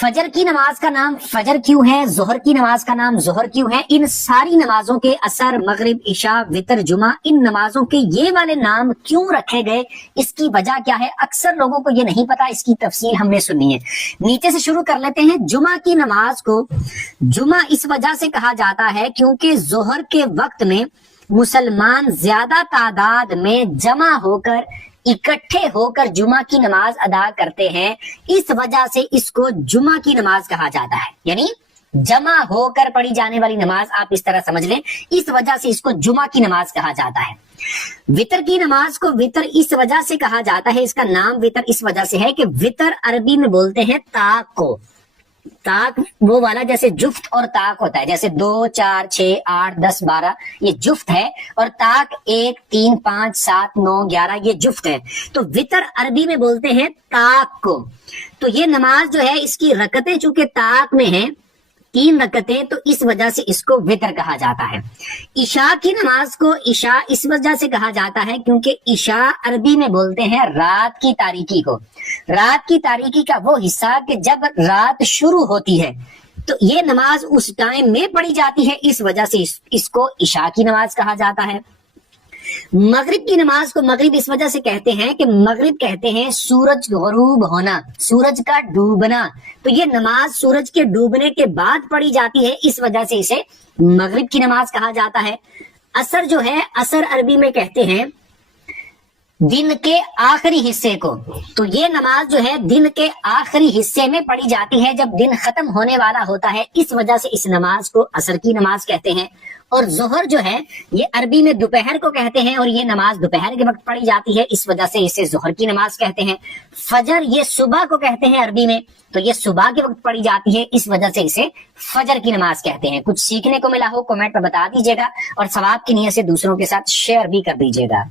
फजर की नमाज का नाम फजर क्यों है, जोहर की नमाज का नाम जोहर क्यों है, इन सारी नमाजों के असर, मगरिब, इशा, वितर, जुमा, इन नमाजों के ये वाले नाम क्यों रखे गए, इसकी वजह क्या है। अक्सर लोगों को ये नहीं पता, इसकी तफसील हमने सुनी है। नीचे से शुरू कर लेते हैं। जुमा की नमाज को जुमा इस वजह से कहा जाता है क्योंकि जोहर के वक्त में मुसलमान ज्यादा तादाद में जमा होकर, इकट्ठे होकर जुमा की नमाज अदा करते हैं। इस वजह से इसको जुमा की नमाज कहा जाता है, यानी जमा होकर पढ़ी जाने वाली नमाज, आप इस तरह समझ लें। इस वजह से इसको जुमा की नमाज कहा जाता है। वितर की नमाज को वितर इस वजह से कहा जाता है, इसका नाम वितर इस वजह से है कि वितर अरबी में बोलते हैं ताक को। ताक वो वाला जैसे जुफ्त और ताक होता है, जैसे 2, 4, 6, 8, 10, 12 ये जुफ्त है, और ताक 1, 3, 5, 7, 9, 11 ये जुफ्त है। तो वितर अरबी में बोलते हैं ताक को। तो ये नमाज जो है, इसकी रकतें चूंकि ताक में है, 3 रकतें, तो इस वजह से इसको वितर कहा जाता है। इशा की नमाज को इशा इस वजह से कहा जाता है क्योंकि इशा अरबी में बोलते हैं रात की तारीकी को। रात की तारीकी का वो हिस्सा कि जब रात शुरू होती है, तो ये नमाज उस टाइम में पढ़ी जाती है, इस वजह से इसको इशा की नमाज कहा जाता है। मगरिब की नमाज को मगरिब इस वजह से कहते हैं कि मगरिब कहते हैं सूरज गरूब होना, सूरज का डूबना। तो ये नमाज सूरज के डूबने के बाद पढ़ी जाती है, इस वजह से इसे मगरिब की नमाज कहा जाता है। असर जो है, असर अरबी में कहते हैं दिन के आखिरी हिस्से को। तो ये नमाज जो है दिन के आखिरी हिस्से में पढ़ी जाती है, जब दिन खत्म होने वाला होता है, इस वजह से इस नमाज को असर की नमाज कहते हैं। और जोहर जो है, ये अरबी में दोपहर को कहते हैं, और ये नमाज दोपहर के वक्त पढ़ी जाती है, इस वजह से इसे जोहर की नमाज कहते हैं। फजर ये सुबह को कहते हैं अरबी में, तो ये सुबह के वक्त पढ़ी जाती है, इस वजह से इसे फजर की नमाज कहते हैं। कुछ सीखने को मिला हो कमेंट पर बता दीजिएगा, और सवाब की नियत से दूसरों के साथ शेयर भी कर दीजिएगा।